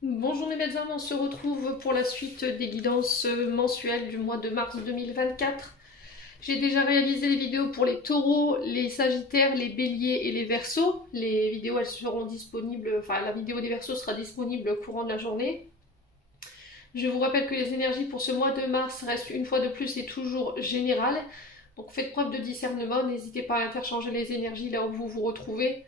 Bonjour mes belles âmes, on se retrouve pour la suite des guidances mensuelles du mois de mars 2024. J'ai déjà réalisé les vidéos pour les taureaux, les sagittaires, les béliers et les verseaux. Les vidéos elles seront disponibles, enfin la vidéo des verseaux sera disponible au courant de la journée. Je vous rappelle que les énergies pour ce mois de mars restent une fois de plus et toujours générales. Donc faites preuve de discernement, n'hésitez pas à interchanger les énergies là où vous vous retrouvez.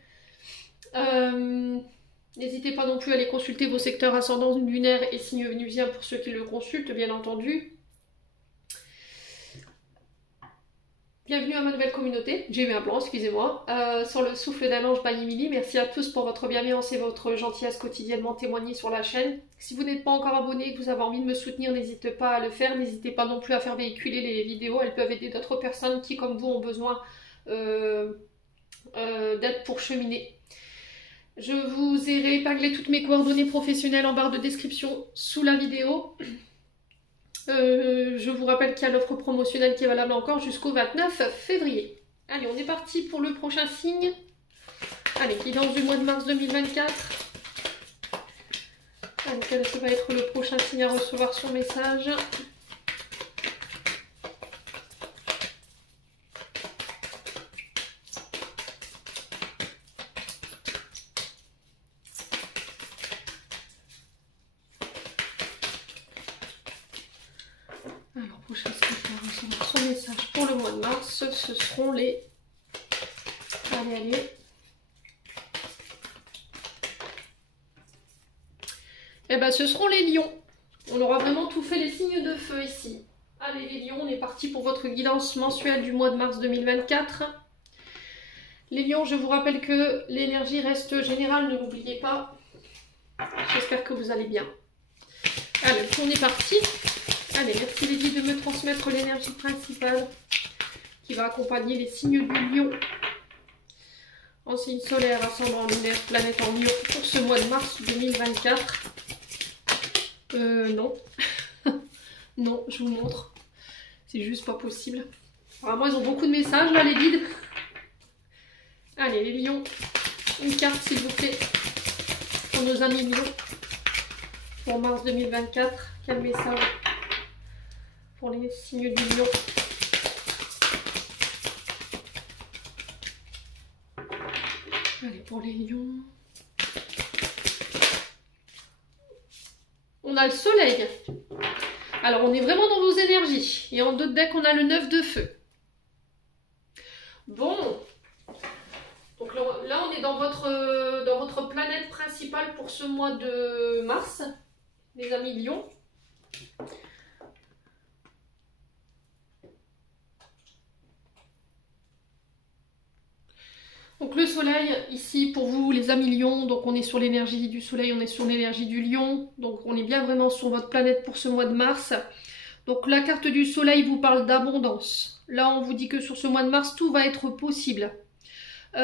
N'hésitez pas non plus à aller consulter vos secteurs ascendants lunaires et signes vénusiens pour ceux qui le consultent, bien entendu. Bienvenue à ma nouvelle communauté, j'ai eu un blanc, excusez-moi, sur le souffle d'un ange by Emily. Merci à tous pour votre bienveillance et votre gentillesse quotidiennement témoignée sur la chaîne. Si vous n'êtes pas encore abonné et que vous avez envie de me soutenir, n'hésitez pas à le faire. N'hésitez pas non plus à faire véhiculer les vidéos, elles peuvent aider d'autres personnes qui, comme vous, ont besoin d'aide pour cheminer. Je vous ai réépinglé toutes mes coordonnées professionnelles en barre de description sous la vidéo. Je vous rappelle qu'il y a l'offre promotionnelle qui est valable encore jusqu'au 29 février. Allez, on est parti pour le prochain signe. Allez, guidance du mois de mars 2024. Allez, quel va être le prochain signe à recevoir son message? Alors, prochain signe à recevoir son message pour le mois de mars, ce seront les... Allez. Eh ben, ce seront les lions. On aura vraiment tout fait, les signes de feu ici. Allez les lions, on est parti pour votre guidance mensuelle du mois de mars 2024. Les lions, je vous rappelle que l'énergie reste générale, ne l'oubliez pas. J'espère que vous allez bien. Allez, on est parti. Allez, merci les guides de me transmettre l'énergie principale qui va accompagner les signes du lion. En signe solaire, ascendant lunaire, planète en lion pour ce mois de mars 2024. Non. Non, je vous montre. C'est juste pas possible. Vraiment, ils ont beaucoup de messages là, les guides. Allez, les lions. Une carte, s'il vous plaît. Pour nos amis lions. Pour mars 2024. Quel message pour les signes du lion? Allez, pour les lions. On a le soleil. Alors, on est vraiment dans vos énergies. Et en d'autres decks, on a le 9 de feu. Bon. Donc là, on est dans votre planète principale pour ce mois de mars, les amis lions. Donc le soleil, ici, pour vous, les amis lions, donc on est sur l'énergie du soleil, on est sur l'énergie du lion. Donc on est bien vraiment sur votre planète pour ce mois de mars. Donc la carte du soleil vous parle d'abondance. Là, on vous dit que sur ce mois de mars, tout va être possible. Vous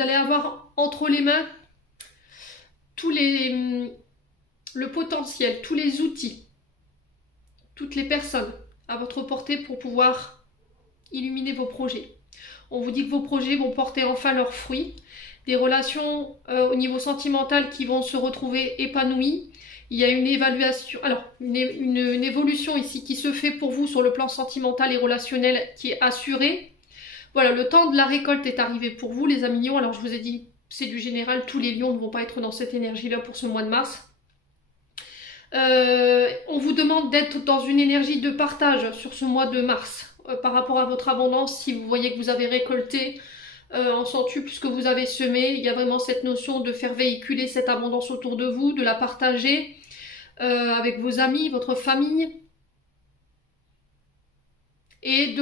allez avoir entre les mains le potentiel, tous les outils, toutes les personnes à votre portée pour pouvoir illuminer vos projets. On vous dit que vos projets vont porter enfin leurs fruits, des relations au niveau sentimental qui vont se retrouver épanouies. Il y a une évaluation, alors une évolution ici qui se fait pour vous sur le plan sentimental et relationnel qui est assurée. Voilà, le temps de la récolte est arrivé pour vous les amis lions. Alors je vous ai dit, c'est du général, tous les lions ne vont pas être dans cette énergie-là pour ce mois de mars. On vous demande d'être dans une énergie de partage sur ce mois de mars. Par rapport à votre abondance, si vous voyez que vous avez récolté en centuple ce que vous avez semé, il y a vraiment cette notion de faire véhiculer cette abondance autour de vous, de la partager avec vos amis, votre famille, et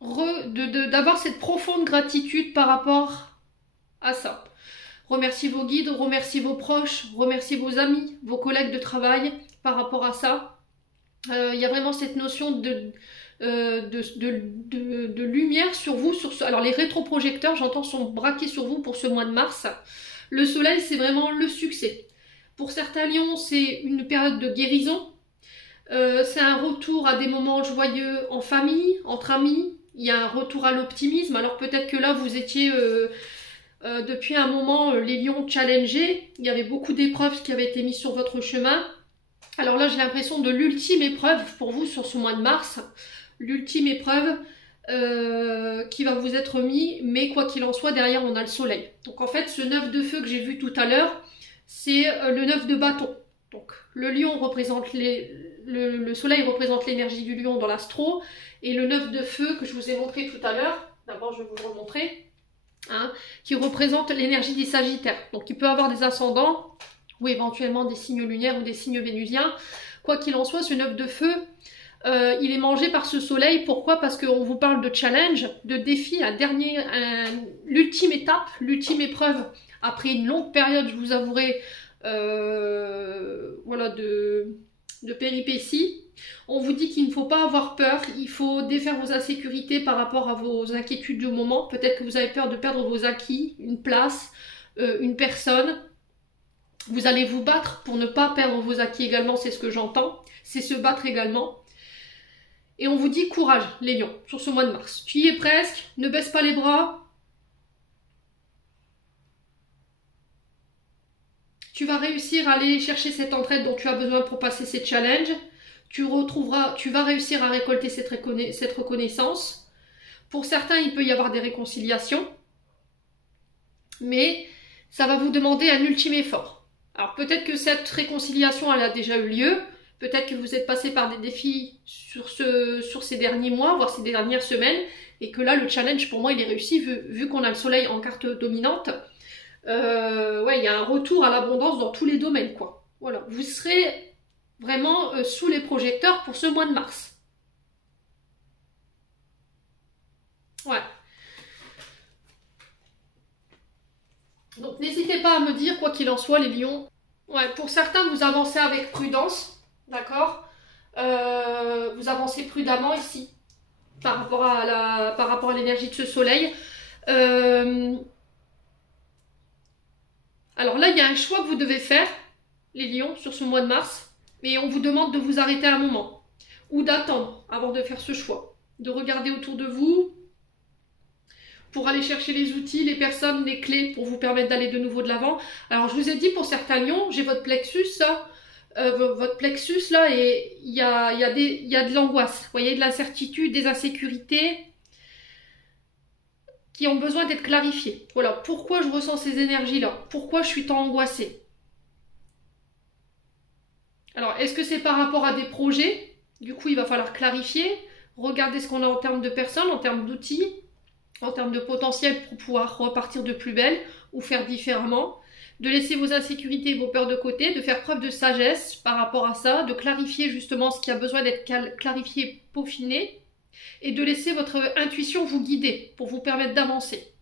d'avoir cette profonde gratitude par rapport à ça. Remerciez vos guides, remerciez vos proches, remerciez vos amis, vos collègues de travail par rapport à ça. Il y a vraiment cette notion de lumière sur vous. Alors les rétroprojecteurs, j'entends, sont braqués sur vous pour ce mois de mars. Le soleil, c'est vraiment le succès. Pour certains lions, c'est une période de guérison. C'est un retour à des moments joyeux en famille, entre amis. Il y a un retour à l'optimisme. Alors peut-être que là, vous étiez Depuis un moment, les lions challengés, il y avait beaucoup d'épreuves qui avaient été mises sur votre chemin. Alors là, j'ai l'impression de l'ultime épreuve pour vous sur ce mois de mars. L'ultime épreuve qui va vous être mise, mais quoi qu'il en soit, derrière, on a le soleil. Donc en fait, ce 9 de feu que j'ai vu tout à l'heure, c'est le 9 de bâton. Donc le lion représente le soleil représente l'énergie du lion dans l'astro, et le 9 de feu que je vous ai montré tout à l'heure, d'abord je vais vous le remontrer, hein, qui représente l'énergie des sagittaires. Donc il peut avoir des ascendants, ou éventuellement des signes lunaires ou des signes vénusiens. Quoi qu'il en soit, ce 9 de feu, il est mangé par ce soleil. Pourquoi? Parce qu'on vous parle de challenge, de défi, l'ultime étape, l'ultime épreuve. Après une longue période, je vous avouerai, voilà, de péripéties. On vous dit qu'il ne faut pas avoir peur, il faut défaire vos insécurités par rapport à vos inquiétudes du moment. Peut-être que vous avez peur de perdre vos acquis, une place, une personne. Vous allez vous battre pour ne pas perdre vos acquis également, c'est ce que j'entends. C'est se battre également. Et on vous dit courage, les lions, sur ce mois de mars. Tu y es presque, ne baisse pas les bras. Tu vas réussir à aller chercher cette entraide dont tu as besoin pour passer ces challenges. Tu vas réussir à récolter cette reconnaissance. Pour certains, il peut y avoir des réconciliations. Mais ça va vous demander un ultime effort. Alors peut-être que cette réconciliation, elle a déjà eu lieu. Peut-être que vous êtes passé par des défis sur ces derniers mois, voire ces dernières semaines. Et que là, le challenge, pour moi, il est réussi, vu qu'on a le soleil en carte dominante. Ouais, il y a un retour à l'abondance dans tous les domaines, quoi. Voilà, vous serez vraiment sous les projecteurs pour ce mois de mars. Ouais. Donc n'hésitez pas à me dire, quoi qu'il en soit, les lions. Ouais, pour certains, vous avancez avec prudence, d'accord, vous avancez prudemment ici, par rapport à l'énergie de ce soleil. Alors là, il y a un choix que vous devez faire, les lions, sur ce mois de mars. Mais on vous demande de vous arrêter un moment. Ou d'attendre avant de faire ce choix. De regarder autour de vous. Pour aller chercher les outils, les personnes, les clés pour vous permettre d'aller de nouveau de l'avant. Alors je vous ai dit, pour certains lions, j'ai votre plexus, ça. Votre plexus là, et il y a de l'angoisse. Vous voyez, de l'incertitude, des insécurités qui ont besoin d'être clarifiées. Voilà, pourquoi je ressens ces énergies-là? Pourquoi je suis tant angoissée? Alors, est-ce que c'est par rapport à des projets? Du coup, il va falloir clarifier, regarder ce qu'on a en termes de personnes, en termes d'outils, en termes de potentiel pour pouvoir repartir de plus belle ou faire différemment, de laisser vos insécurités et vos peurs de côté, de faire preuve de sagesse par rapport à ça, de clarifier justement ce qui a besoin d'être clarifié, peaufiné, et de laisser votre intuition vous guider pour vous permettre d'avancer.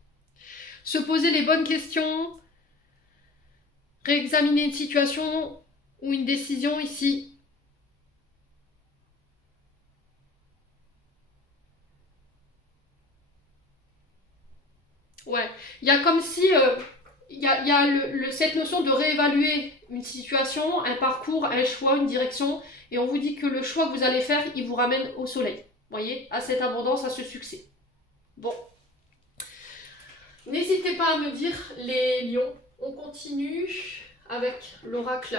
Se poser les bonnes questions, réexaminer une situation ou une décision ici. Ouais, il y a comme si il y a cette notion de réévaluer une situation, un parcours, un choix, une direction, et on vous dit que le choix que vous allez faire, il vous ramène au soleil. Voyez, à cette abondance, à ce succès. Bon. N'hésitez pas à me dire, les lions, on continue avec l'oracle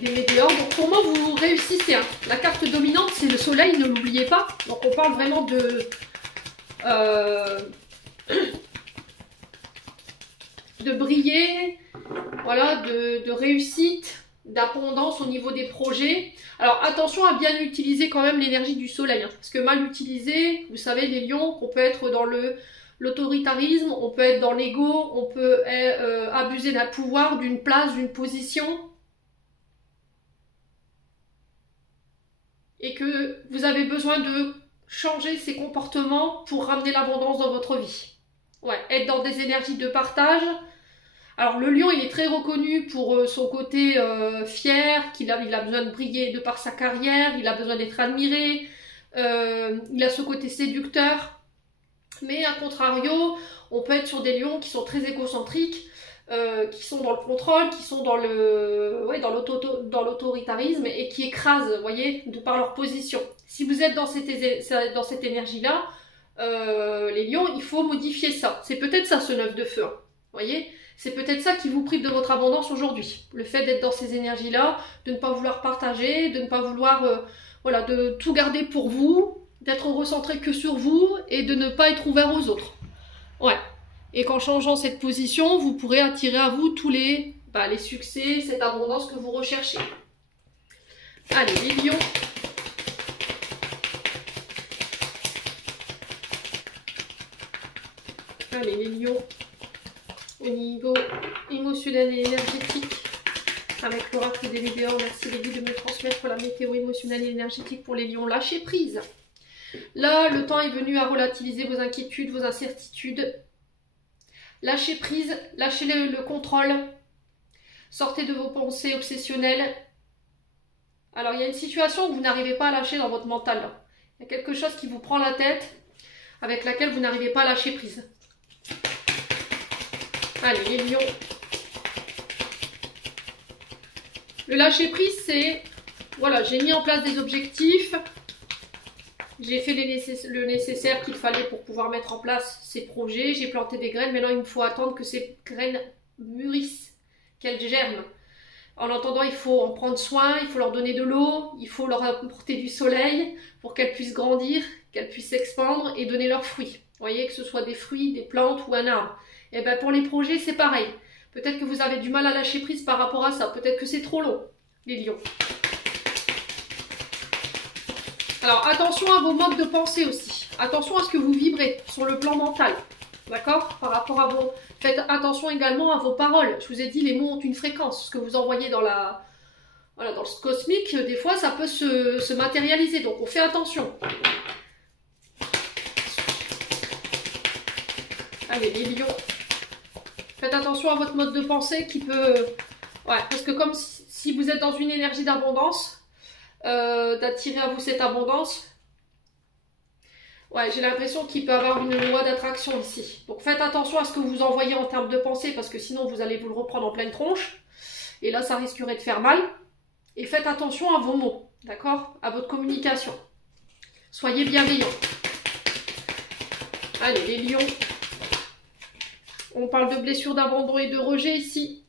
des météores. Donc pour moi, vous réussissez. Hein. La carte dominante, c'est le soleil, ne l'oubliez pas. Donc on parle vraiment de briller, voilà, de réussite, d'abondance au niveau des projets. Alors attention à bien utiliser quand même l'énergie du soleil, hein, parce que mal utilisé, vous savez les lions, on peut être dans l'autoritarisme, on peut être dans l'ego, on peut abuser d'un pouvoir, d'une place, d'une position. Et que vous avez besoin de changer ces comportements pour ramener l'abondance dans votre vie. Ouais, être dans des énergies de partage. Alors le lion, il est très reconnu pour son côté fier, il a besoin de briller de par sa carrière, il a besoin d'être admiré, il a ce côté séducteur. Mais à contrario, on peut être sur des lions qui sont très égocentriques, qui sont dans le contrôle, qui sont dans l'autoritarisme et qui écrasent, vous voyez, de par leur position. Si vous êtes dans cette énergie-là, les lions, il faut modifier ça. C'est peut-être ça ce 9 de feu. Hein. Vous voyez? C'est peut-être ça qui vous prive de votre abondance aujourd'hui. Le fait d'être dans ces énergies-là, de ne pas vouloir partager, de ne pas vouloir voilà, de tout garder pour vous, d'être recentré que sur vous et de ne pas être ouvert aux autres. Ouais. Et qu'en changeant cette position, vous pourrez attirer à vous tous les succès, cette abondance que vous recherchez. Allez, les lions. Allez, les lions. Au niveau émotionnel et énergétique. Avec l'oracle des leaders, merci les guides de me transmettre la météo émotionnelle et énergétique pour les lions. Lâchez prise. Là, le temps est venu à relativiser vos inquiétudes, vos incertitudes. Lâchez prise, lâchez le contrôle. Sortez de vos pensées obsessionnelles. Alors, il y a une situation que vous n'arrivez pas à lâcher dans votre mental. Là. Il y a quelque chose qui vous prend la tête, avec laquelle vous n'arrivez pas à lâcher prise. Allez, les lions. Le lâcher prise, c'est... Voilà, j'ai mis en place des objectifs. J'ai fait le nécessaire qu'il fallait pour pouvoir mettre en place ces projets. J'ai planté des graines. Maintenant, il me faut attendre que ces graines mûrissent, qu'elles germent. En attendant, il faut en prendre soin, il faut leur donner de l'eau, il faut leur apporter du soleil pour qu'elles puissent grandir, qu'elles puissent s'expandre et donner leurs fruits. Vous voyez, que ce soit des fruits, des plantes ou un arbre. Et bien pour les projets, c'est pareil. Peut-être que vous avez du mal à lâcher prise par rapport à ça. Peut-être que c'est trop long, les lions. Alors, attention à vos modes de pensée aussi. Attention à ce que vous vibrez sur le plan mental. D'accord? Par rapport à vos... Faites attention également à vos paroles. Je vous ai dit, les mots ont une fréquence. Ce que vous envoyez dans la... Voilà, dans le cosmique, des fois, ça peut se matérialiser. Donc, on fait attention. Allez, les lions. Faites attention à votre mode de pensée qui peut... Ouais, parce que comme si vous êtes dans une énergie d'abondance, d'attirer à vous cette abondance, ouais, j'ai l'impression qu'il peut y avoir une loi d'attraction ici. Donc faites attention à ce que vous envoyez en termes de pensée, parce que sinon vous allez vous le reprendre en pleine tronche. Et là, ça risquerait de faire mal. Et faites attention à vos mots, d'accord? À votre communication. Soyez bienveillants. Allez, les lions. On parle de blessures d'abandon et de rejet ici.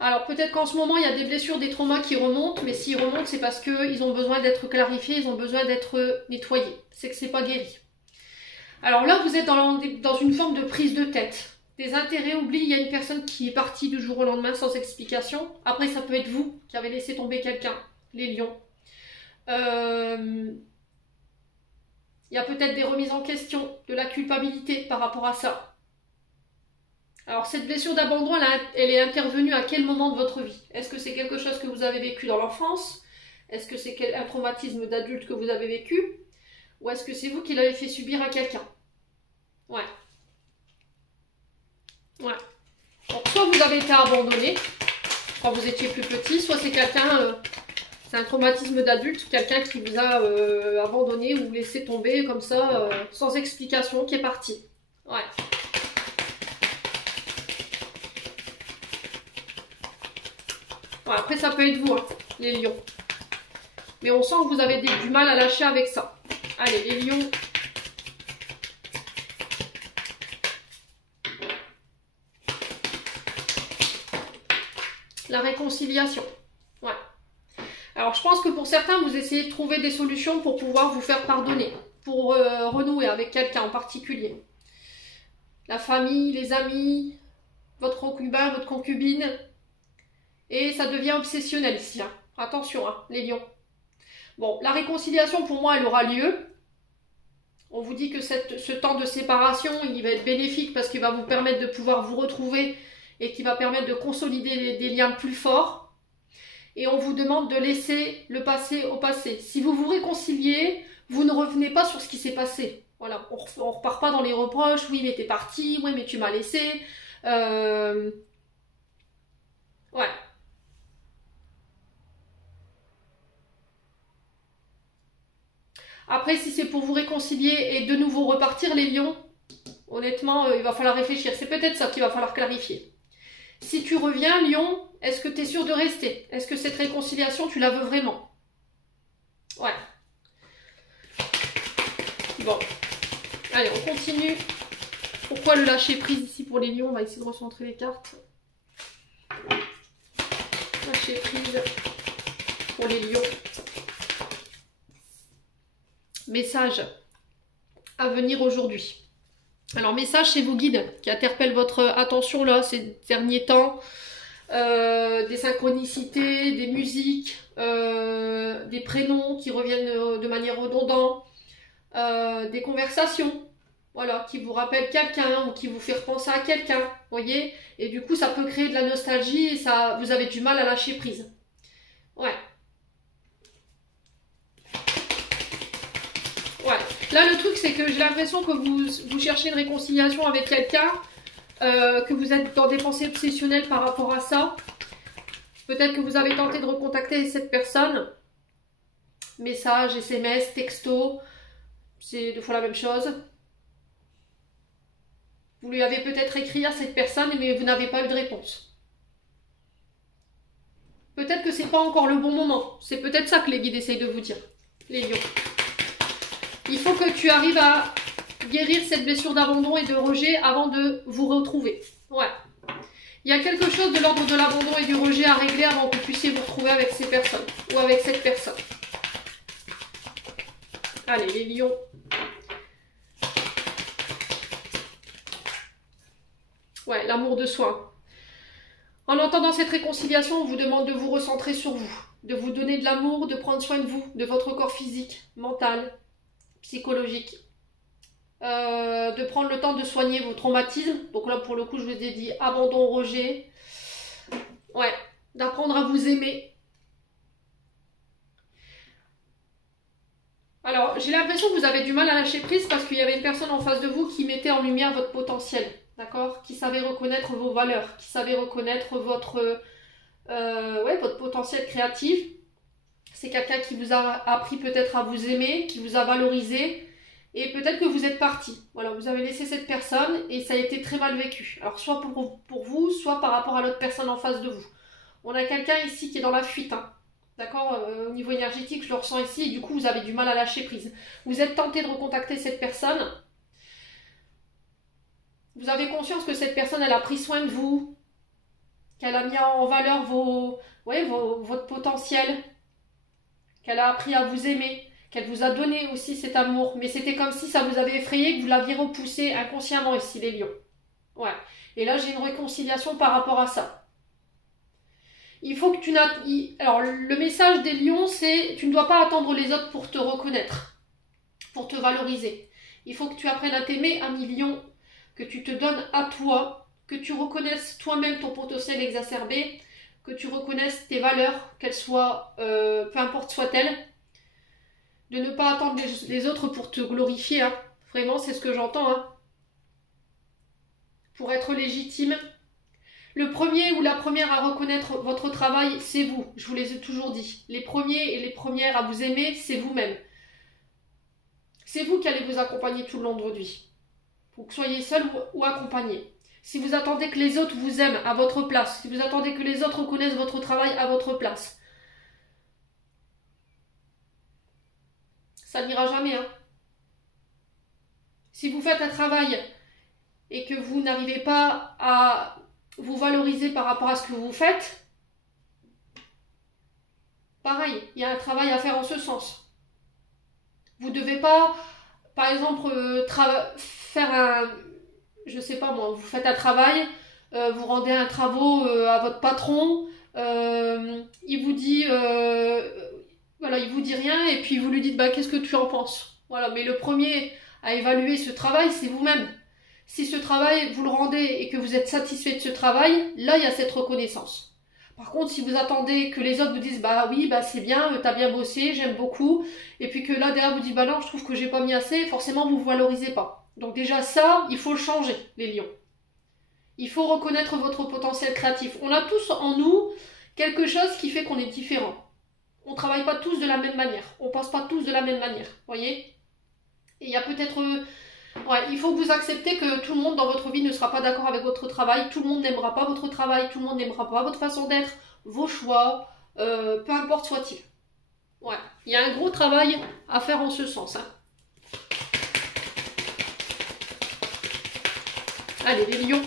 Alors peut-être qu'en ce moment, il y a des blessures, des traumas qui remontent, mais s'ils remontent, c'est parce qu'ils ont besoin d'être clarifiés, ils ont besoin d'être nettoyés. C'est que c'est pas guéri. Alors là, vous êtes dans une forme de prise de tête. Des intérêts oubliés, il y a une personne qui est partie du jour au lendemain sans explication. Après, ça peut être vous qui avez laissé tomber quelqu'un, les lions. Il y a peut-être des remises en question, de la culpabilité par rapport à ça. Alors cette blessure d'abandon, elle est intervenue à quel moment de votre vie? Est-ce que c'est quelque chose que vous avez vécu dans l'enfance? Est-ce que c'est un traumatisme d'adulte que vous avez vécu? Ou est-ce que c'est vous qui l'avez fait subir à quelqu'un? Ouais. Ouais. Donc, soit vous avez été abandonné quand vous étiez plus petit, soit c'est quelqu'un... c'est un traumatisme d'adulte, quelqu'un qui vous a abandonné ou laissé tomber comme ça, sans explication, qui est parti. Ouais. Bon, après, ça peut être vous, hein, les lions. Mais on sent que vous avez du mal à lâcher avec ça. Allez, les lions. La réconciliation. Ouais. Alors, je pense que pour certains, vous essayez de trouver des solutions pour pouvoir vous faire pardonner. Pour renouer avec quelqu'un en particulier. La famille, les amis, votre concubin, votre concubine. Et ça devient obsessionnel ici. Hein. Attention, hein, les lions. Bon, la réconciliation, pour moi, elle aura lieu. On vous dit que ce temps de séparation, il va être bénéfique parce qu'il va vous permettre de pouvoir vous retrouver et qui va permettre de consolider des liens plus forts. Et on vous demande de laisser le passé au passé. Si vous vous réconciliez, vous ne revenez pas sur ce qui s'est passé. Voilà, on ne repart pas dans les reproches. Oui, mais t'es parti. Oui, mais tu m'as laissé. Ouais. Après, si c'est pour vous réconcilier et de nouveau repartir, les lions, honnêtement, il va falloir réfléchir. C'est peut-être ça qu'il va falloir clarifier. Si tu reviens, lion, est-ce que tu es sûr de rester? Est-ce que cette réconciliation, tu la veux vraiment? Ouais. Bon, allez, on continue. Pourquoi le lâcher prise ici pour les lions? On va essayer de recentrer les cartes. Lâcher prise pour les lions. Message à venir aujourd'hui. Alors, message, c'est vos guides qui interpellent votre attention là ces derniers temps. Des synchronicités, des musiques, des prénoms qui reviennent de manière redondante, des conversations, voilà, qui vous rappellent quelqu'un ou qui vous fait repenser à quelqu'un, voyez, et du coup ça peut créer de la nostalgie et ça, vous avez du mal à lâcher prise. Ouais. Ouais. Là le truc c'est que j'ai l'impression que vous cherchez une réconciliation avec quelqu'un, que vous êtes dans des pensées obsessionnelles par rapport à ça. Peut-être que vous avez tenté de recontacter cette personne. Message, SMS, texto, c'est deux fois la même chose. Vous lui avez peut-être écrit à cette personne, mais vous n'avez pas eu de réponse. Peut-être que c'est pas encore le bon moment. C'est peut-être ça que les guides essayent de vous dire, les lions. Il faut que tu arrives à guérir cette blessure d'abandon et de rejet avant de vous retrouver. Ouais. Il y a quelque chose de l'ordre de l'abandon et du rejet à régler avant que vous puissiez vous retrouver avec ces personnes ou avec cette personne. Allez, les lions. Ouais, l'amour de soi. En entendant cette réconciliation, on vous demande de vous recentrer sur vous, de vous donner de l'amour, de prendre soin de vous, de votre corps physique, mental, psychologique. De prendre le temps de soigner vos traumatismes. Donc là, pour le coup, je vous ai dit abandon, rejet. Ouais, d'apprendre à vous aimer. Alors, j'ai l'impression que vous avez du mal à lâcher prise parce qu'il y avait une personne en face de vous qui mettait en lumière votre potentiel, d'accord? Qui savait reconnaître vos valeurs, qui savait reconnaître votre potentiel créatif. C'est quelqu'un qui vous a appris peut-être à vous aimer, qui vous a valorisé. Et peut-être que vous êtes parti. Voilà, vous avez laissé cette personne et ça a été très mal vécu. Alors, soit pour vous, soit par rapport à l'autre personne en face de vous. On a quelqu'un ici qui est dans la fuite, hein. D'accord, au niveau énergétique, je le ressens ici, et du coup, vous avez du mal à lâcher prise. Vous êtes tenté de recontacter cette personne. Vous avez conscience que cette personne, elle a pris soin de vous, qu'elle a mis en valeur votre potentiel, qu'elle a appris à vous aimer, qu'elle vous a donné aussi cet amour. Mais c'était comme si ça vous avait effrayé, que vous l'aviez repoussé inconsciemment ici, les lions. Ouais. Et là, j'ai une réconciliation par rapport à ça. Il faut que tu n'as... Alors, le message des lions, c'est tu ne dois pas attendre les autres pour te reconnaître, pour te valoriser. Il faut que tu apprennes à t'aimer, ami lion, que tu te donnes à toi, que tu reconnaisses toi-même ton potentiel exacerbé, que tu reconnaisses tes valeurs, qu'elles soient, peu importe soient-elles, de ne pas attendre les autres pour te glorifier, hein. Vraiment, c'est ce que j'entends, hein. Pour être légitime. Le premier ou la première à reconnaître votre travail, c'est vous. Je vous les ai toujours dit. Les premiers et les premières à vous aimer, c'est vous-même. C'est vous qui allez vous accompagner tout le long de votre vie. Vous que soyez seul ou accompagné. Si vous attendez que les autres vous aiment à votre place, si vous attendez que les autres reconnaissent votre travail à votre place, ça n'ira jamais, hein. Si vous faites un travail et que vous n'arrivez pas à vous valoriser par rapport à ce que vous faites, pareil, il y a un travail à faire en ce sens. Vous ne devez pas, par exemple, faire un... Je sais pas moi, vous faites un travail, vous rendez un travaux à votre patron, il vous dit... voilà, il vous dit rien et puis vous lui dites, bah, qu'est-ce que tu en penses? Voilà, mais le premier à évaluer ce travail, c'est vous-même. Si ce travail, vous le rendez et que vous êtes satisfait de ce travail, là, il y a cette reconnaissance. Par contre, si vous attendez que les autres vous disent, bah oui, bah c'est bien, t'as bien bossé, j'aime beaucoup, et puis que là, derrière, vous dites, bah non, je trouve que j'ai pas mis assez, forcément, vous ne valorisez pas. Donc déjà, ça, il faut le changer, les lions. Il faut reconnaître votre potentiel créatif. On a tous en nous quelque chose qui fait qu'on est différent. On ne travaille pas tous de la même manière. On ne pense pas tous de la même manière, voyez? Et il y a peut-être... Ouais, il faut que vous acceptez que tout le monde dans votre vie ne sera pas d'accord avec votre travail, tout le monde n'aimera pas votre travail, tout le monde n'aimera pas votre façon d'être, vos choix, peu importe soit-il. Ouais, il y a un gros travail à faire en ce sens, hein. Allez, les lions.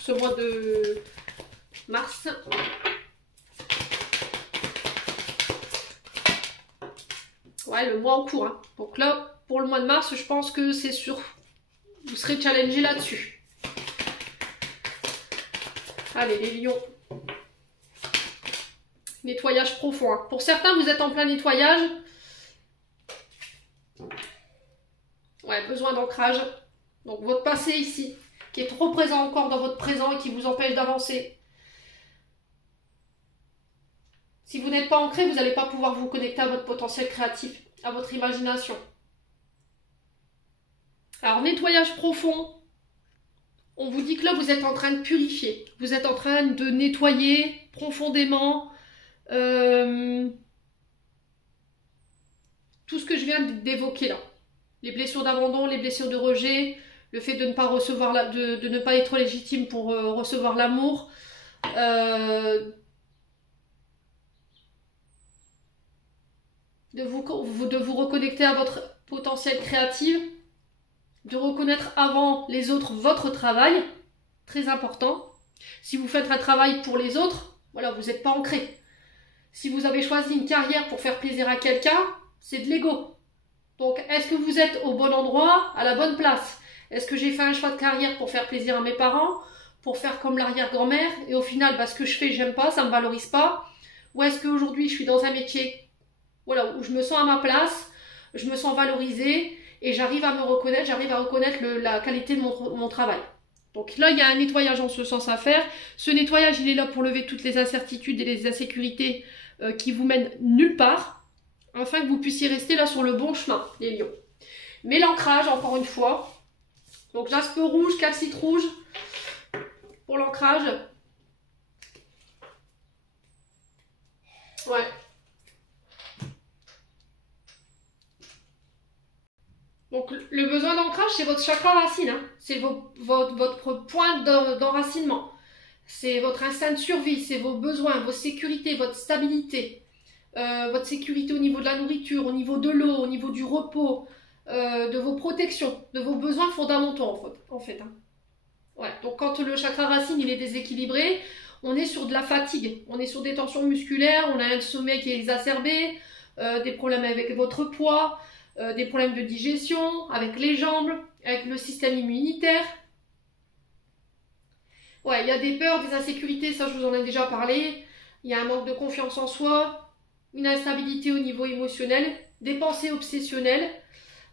Ce mois de mars. Ouais, le mois en cours. Hein. Donc là, pour le mois de mars, je pense que c'est sûr. Vous serez challengé là-dessus. Allez, les lions. Nettoyage profond. Hein. Pour certains, vous êtes en plein nettoyage. Ouais, besoin d'ancrage. Donc votre passé ici, qui est trop présent encore dans votre présent et qui vous empêche d'avancer. Si vous n'êtes pas ancré, vous n'allez pas pouvoir vous connecter à votre potentiel créatif, à votre imagination. Alors, nettoyage profond. On vous dit que là, vous êtes en train de purifier. Vous êtes en train de nettoyer profondément tout ce que je viens d'évoquer là. Les blessures d'abandon, les blessures de rejet, le fait de ne pas recevoir, de ne pas être légitime pour recevoir l'amour. De vous reconnecter à votre potentiel créatif. De reconnaître avant les autres votre travail. Très important. Si vous faites un travail pour les autres, voilà, vous n'êtes pas ancré. Si vous avez choisi une carrière pour faire plaisir à quelqu'un, c'est de l'ego. Donc, est-ce que vous êtes au bon endroit, à la bonne place? Est-ce que j'ai fait un choix de carrière pour faire plaisir à mes parents, pour faire comme l'arrière-grand-mère, et au final, bah, ce que je fais, j'aime pas, ça me valorise pas? Ou est-ce qu'aujourd'hui, je suis dans un métier, voilà, où je me sens à ma place, je me sens valorisée, et j'arrive à me reconnaître, j'arrive à reconnaître la qualité de mon travail. Donc là, il y a un nettoyage en ce sens à faire. Ce nettoyage, il est là pour lever toutes les incertitudes et les insécurités qui vous mènent nulle part, afin que vous puissiez rester là sur le bon chemin, les lions. Mais l'ancrage, encore une fois, donc jaspe rouge, calcite rouge, pour l'ancrage. Ouais. Donc le besoin d'ancrage, c'est votre chakra racine, hein. C'est votre point d'enracinement. C'est votre instinct de survie, c'est vos besoins, vos sécurités, votre stabilité. Votre sécurité au niveau de la nourriture, au niveau de l'eau, au niveau du repos, de vos protections, de vos besoins fondamentaux en fait. Hein. Ouais. Donc quand le chakra racine il est déséquilibré, on est sur de la fatigue, on est sur des tensions musculaires, on a un sommeil qui est exacerbé, des problèmes avec votre poids, des problèmes de digestion, avec les jambes, avec le système immunitaire. Ouais, il y a des peurs, des insécurités, ça je vous en ai déjà parlé. Il y a un manque de confiance en soi, une instabilité au niveau émotionnel, des pensées obsessionnelles.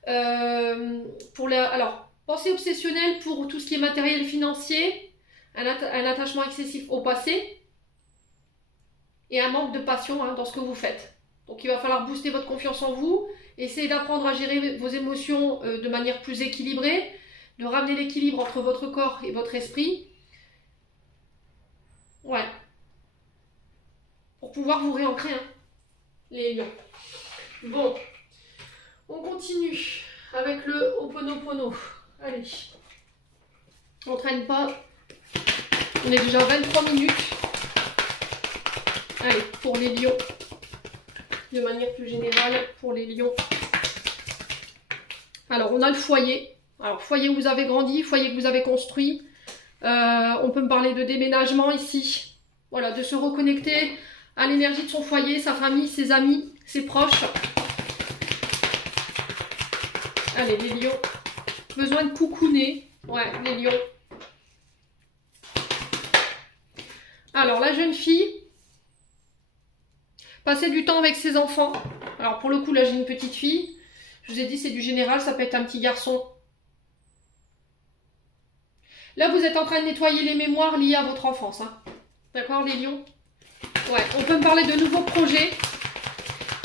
Alors, pensées obsessionnelles pour tout ce qui est matériel financier, un attachement excessif au passé et un manque de passion dans ce que vous faites. Donc il va falloir booster votre confiance en vous, essayer d'apprendre à gérer vos émotions de manière plus équilibrée, de ramener l'équilibre entre votre corps et votre esprit. Ouais. Pour pouvoir vous réancrer, hein, les lions. Bon, on continue avec le Ho'oponopono. Allez. On traîne pas. On est déjà à 23 minutes. Allez, pour les lions. De manière plus générale, pour les lions. Alors, on a le foyer. Alors, foyer où vous avez grandi, foyer que vous avez construit. On peut me parler de déménagement ici. Voilà, de se reconnecter à l'énergie de son foyer, sa famille, ses amis, ses proches. Allez, les lions. Besoin de coucouner. Ouais, les lions. Alors, la jeune fille. Passer du temps avec ses enfants. Alors, pour le coup, là, j'ai une petite fille. Je vous ai dit, c'est du général, ça peut être un petit garçon. Là, vous êtes en train de nettoyer les mémoires liées à votre enfance. Hein. D'accord, les lions? Ouais, on peut me parler de nouveaux projets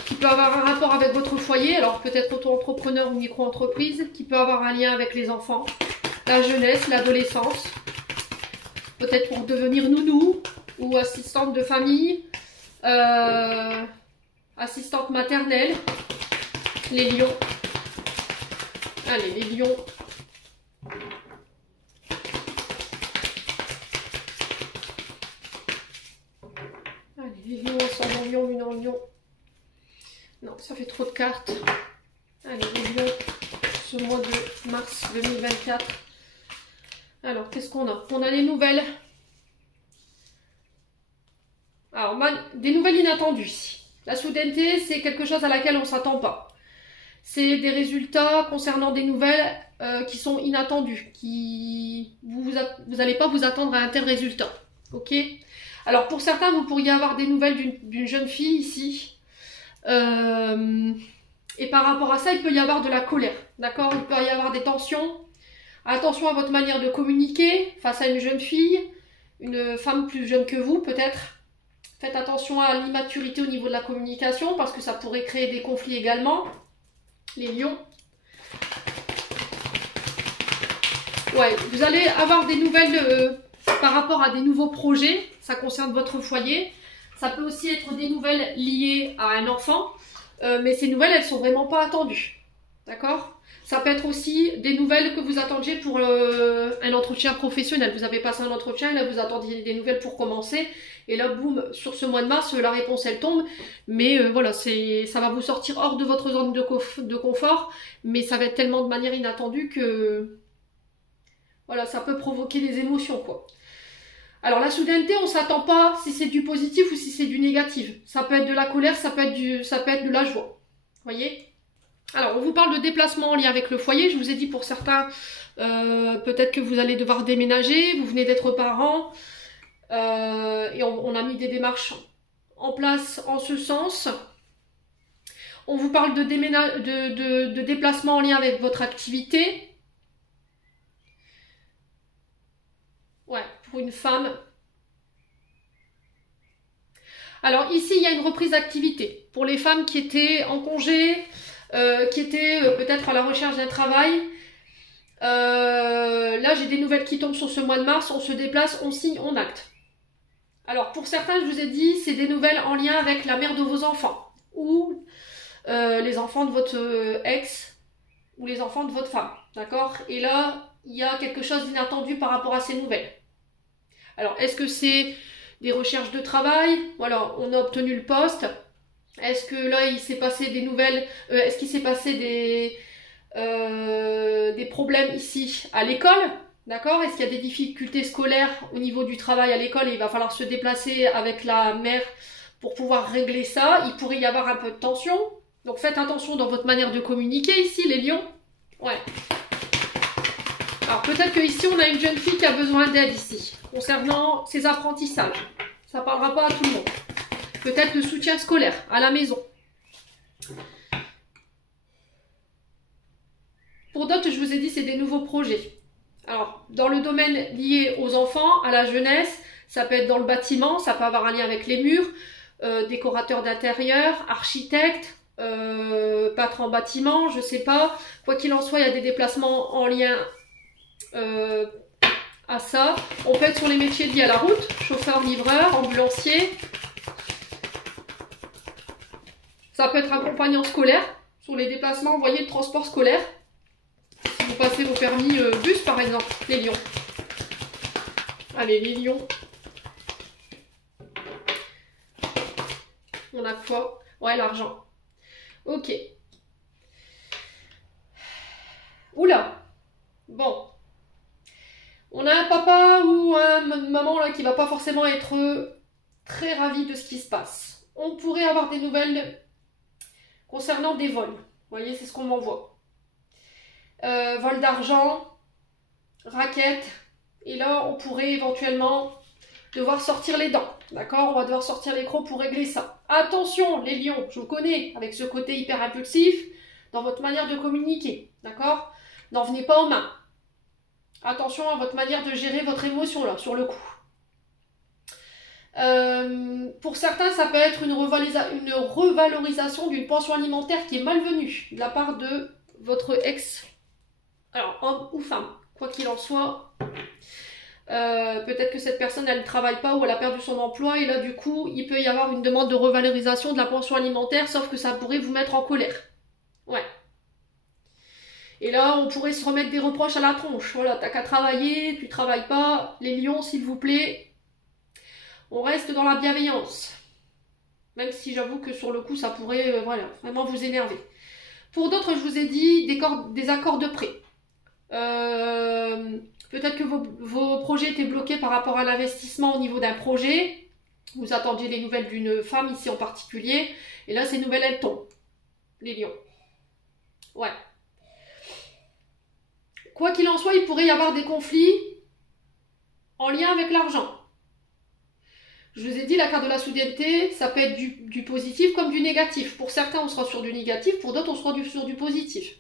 qui peuvent avoir un rapport avec votre foyer. Alors, peut-être auto-entrepreneur ou micro-entreprise, qui peut avoir un lien avec les enfants, la jeunesse, l'adolescence. Peut-être pour devenir nounou ou assistante de famille, assistante maternelle. Les lions. Allez, les lions. Allez, les lions, ascendant lion, lune en lion. Non, ça fait trop de cartes. Allez, les lions, ce mois de mars 2024. Alors, qu'est-ce qu'on a? On a des nouvelles. Alors, des nouvelles inattendues ici. La soudaineté, c'est quelque chose à laquelle on ne s'attend pas. C'est des résultats concernant des nouvelles qui sont inattendues. Vous n'allez pas vous attendre à un tel résultat. Ok? Alors, pour certains, vous pourriez avoir des nouvelles d'une jeune fille ici. Et par rapport à ça, il peut y avoir de la colère. D'accord? Il peut y avoir des tensions. Attention à votre manière de communiquer face à une jeune fille, une femme plus jeune que vous peut-être. Faites attention à l'immaturité au niveau de la communication parce que ça pourrait créer des conflits également. Les lions. Ouais, vous allez avoir des nouvelles par rapport à des nouveaux projets. Ça concerne votre foyer. Ça peut aussi être des nouvelles liées à un enfant. Mais ces nouvelles, elles sont vraiment pas attendues. D'accord? Ça peut être aussi des nouvelles que vous attendiez pour un entretien professionnel. Vous avez passé un entretien et là vous attendiez des nouvelles pour commencer. Et là, boum, sur ce mois de mars, la réponse elle tombe. Mais voilà, ça va vous sortir hors de votre zone de confort. Mais ça va être tellement de manière inattendue que voilà, ça peut provoquer des émotions, quoi. Alors la soudaineté, on ne s'attend pas si c'est du positif ou si c'est du négatif. Ça peut être de la colère, ça peut être de la joie. Voyez? Alors, on vous parle de déplacement en lien avec le foyer. Je vous ai dit pour certains, peut-être que vous allez devoir déménager, vous venez d'être parents, et on a mis des démarches en place en ce sens. On vous parle de déplacement en lien avec votre activité. Ouais, pour une femme. Alors ici, il y a une reprise d'activité. Pour les femmes qui étaient en congé, qui étaient peut-être à la recherche d'un travail. Là, j'ai des nouvelles qui tombent sur ce mois de mars. On se déplace, on signe, on acte. Alors, pour certains, je vous ai dit, c'est des nouvelles en lien avec la mère de vos enfants. Ou les enfants de votre ex, ou les enfants de votre femme. D'accord? Et là, il y a quelque chose d'inattendu par rapport à ces nouvelles. Alors, est-ce que c'est des recherches de travail? Voilà, on a obtenu le poste. Est-ce que là, il s'est passé des nouvelles? Est-ce qu'il s'est passé des problèmes ici à l'école? D'accord? Est-ce qu'il y a des difficultés scolaires au niveau du travail à l'école et il va falloir se déplacer avec la mère pour pouvoir régler ça? Il pourrait y avoir un peu de tension. Donc faites attention dans votre manière de communiquer ici, les lions. Ouais. Alors peut-être qu'ici, on a une jeune fille qui a besoin d'aide ici, concernant ses apprentissages. Ça ne parlera pas à tout le monde. Peut-être le soutien scolaire à la maison. Pour d'autres, je vous ai dit, c'est des nouveaux projets. Alors, dans le domaine lié aux enfants, à la jeunesse, ça peut être dans le bâtiment, ça peut avoir un lien avec les murs, décorateur d'intérieur, architecte, peintre en bâtiment, je sais pas. Quoi qu'il en soit, il y a des déplacements en lien à ça. On peut être sur les métiers liés à la route, chauffeur, livreur, ambulancier. Ça peut être accompagnant scolaire, sur les déplacements, vous voyez, de transport scolaire. Si vous passez vos permis bus, par exemple, les lions. Allez, les lions. On a quoi? Ouais, l'argent. Ok. Oula. Bon. On a un papa ou une maman là qui va pas forcément être très ravi de ce qui se passe. On pourrait avoir des nouvelles concernant des vols. Vous voyez, c'est ce qu'on m'envoie. Vol d'argent, raquettes. Et là, on pourrait éventuellement devoir sortir les dents. D'accord? On va devoir sortir les crocs pour régler ça. Attention, les lions, je vous connais, avec ce côté hyper impulsif, dans votre manière de communiquer. D'accord? N'en venez pas aux mains. Attention à votre manière de gérer votre émotion, là, sur le coup. Pour certains, ça peut être une revalorisation d'une pension alimentaire qui est malvenue de la part de votre ex, alors homme ou femme, quoi qu'il en soit. Peut-être que cette personne, elle ne travaille pas ou elle a perdu son emploi et là, du coup, il peut y avoir une demande de revalorisation de la pension alimentaire, sauf que ça pourrait vous mettre en colère. Ouais. Et là, on pourrait se remettre des reproches à la tronche. Voilà, t'as qu'à travailler, tu travailles pas. Les lions, s'il vous plaît, on reste dans la bienveillance. Même si j'avoue que sur le coup, ça pourrait voilà, vraiment vous énerver. Pour d'autres, je vous ai dit des accords de prêt. Peut-être que vos projets étaient bloqués par rapport à l'investissement au niveau d'un projet. Vous attendiez les nouvelles d'une femme ici en particulier. Et là, ces nouvelles, elles tombent. Les lions. Ouais. Quoi qu'il en soit, il pourrait y avoir des conflits en lien avec l'argent. Je vous ai dit, la carte de la soudaineté, ça peut être du positif comme du négatif. Pour certains, on sera sur du négatif, pour d'autres, on sera sur du positif.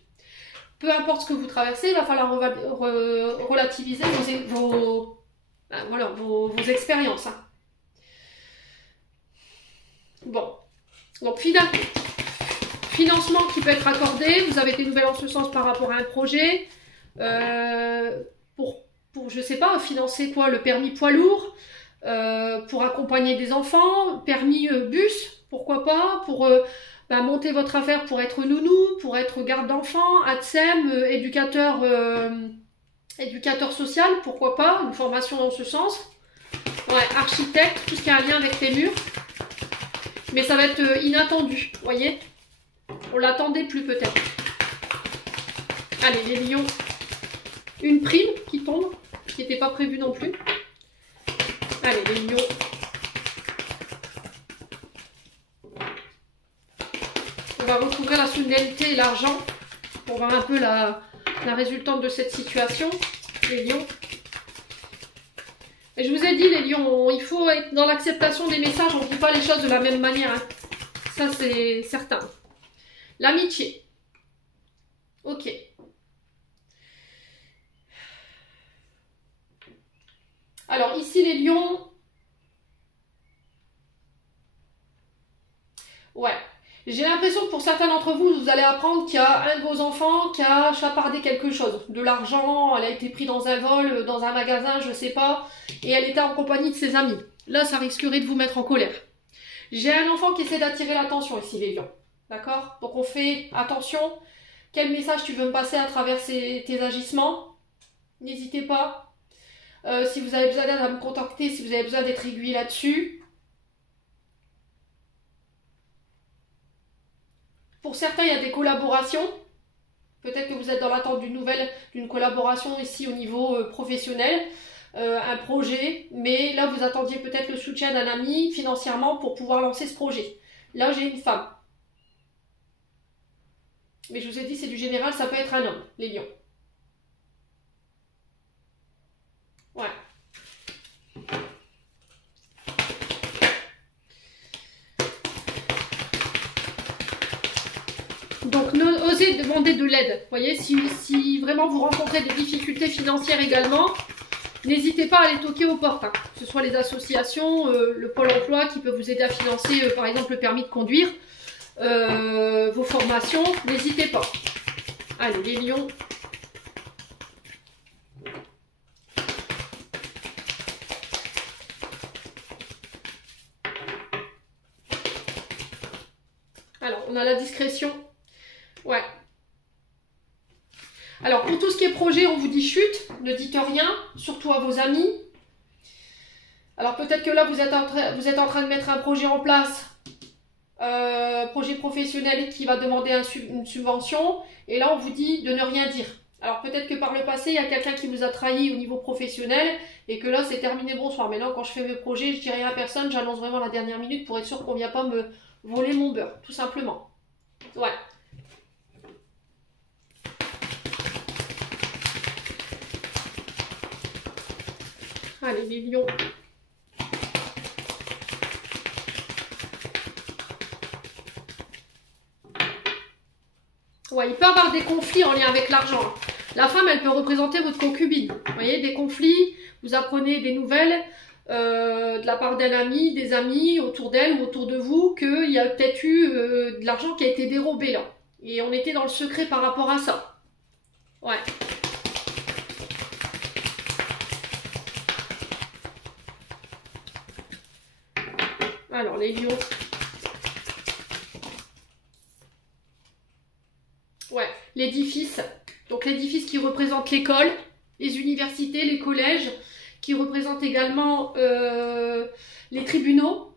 Peu importe ce que vous traversez, il va falloir relativiser vos expériences. Hein. Bon, donc financement qui peut être accordé, vous avez des nouvelles en ce sens par rapport à un projet, pour je sais pas, financer quoi, le permis poids lourd, pour accompagner des enfants, permis bus, pourquoi pas, pour monter votre affaire pour être nounou, pour être garde d'enfants, ATSEM, éducateur social, pourquoi pas, une formation dans ce sens. Ouais, architecte, tout ce qui a un lien avec les murs. Mais ça va être inattendu, vous voyez. On l'attendait plus peut-être. Allez, les lions. Une prime qui tombe, qui n'était pas prévue non plus. Allez, les lions. On va recouvrir la soudaineté et l'argent pour voir un peu la résultante de cette situation. Les lions. Et je vous ai dit, les lions, il faut être dans l'acceptation des messages, on ne fait pas les choses de la même manière. Hein. Ça, c'est certain. L'amitié. Ok. Alors, ici, les lions. Ouais. J'ai l'impression que pour certains d'entre vous, vous allez apprendre qu'il y a un de vos enfants qui a chapardé quelque chose. De l'argent, elle a été prise dans un vol, dans un magasin, je sais pas. Et elle était en compagnie de ses amis. Là, ça risquerait de vous mettre en colère. J'ai un enfant qui essaie d'attirer l'attention ici, les lions. D'accord? Donc on fait attention. Quel message tu veux me passer à travers tes agissements? N'hésitez pas. Si vous avez besoin d'aide à me contacter, si vous avez besoin d'être aiguillé là-dessus. Pour certains, il y a des collaborations. Peut-être que vous êtes dans l'attente d'une collaboration ici au niveau professionnel, un projet. Mais là, vous attendiez peut-être le soutien d'un ami financièrement pour pouvoir lancer ce projet. Là, j'ai une femme. Mais je vous ai dit, c'est du général, ça peut être un homme, les lions. Ouais. Donc, osez demander de l'aide. Vous voyez, si vraiment vous rencontrez des difficultés financières également, n'hésitez pas à aller toquer aux portes. Hein. Que ce soit les associations, le Pôle emploi qui peut vous aider à financer, par exemple, le permis de conduire, vos formations, n'hésitez pas. Allez, les lions. Alors, on a la discrétion. Ouais. Alors, pour tout ce qui est projet, on vous dit chute, ne dites rien, surtout à vos amis. Alors, peut-être que là, vous êtes en train de mettre un projet en place, projet professionnel qui va demander une subvention, et là, on vous dit de ne rien dire. Alors, peut-être que par le passé, il y a quelqu'un qui vous a trahi au niveau professionnel, et que là, c'est terminé, bonsoir. Maintenant, quand je fais mes projets, je dis rien à personne, j'annonce vraiment la dernière minute pour être sûr qu'on ne vient pas me voler mon beurre, tout simplement. Ouais. Allez, les lions. Ouais, il peut y avoir des conflits en lien avec l'argent. La femme, elle peut représenter votre concubine. Vous voyez, des conflits, vous apprenez des nouvelles de la part d'un ami, des amis autour d'elle ou autour de vous, qu'il y a peut-être eu de l'argent qui a été dérobé là. Et on était dans le secret par rapport à ça. Ouais. Alors, les lions. Ouais, l'édifice. Donc, l'édifice qui représente l'école, les universités, les collèges, qui représente également les tribunaux.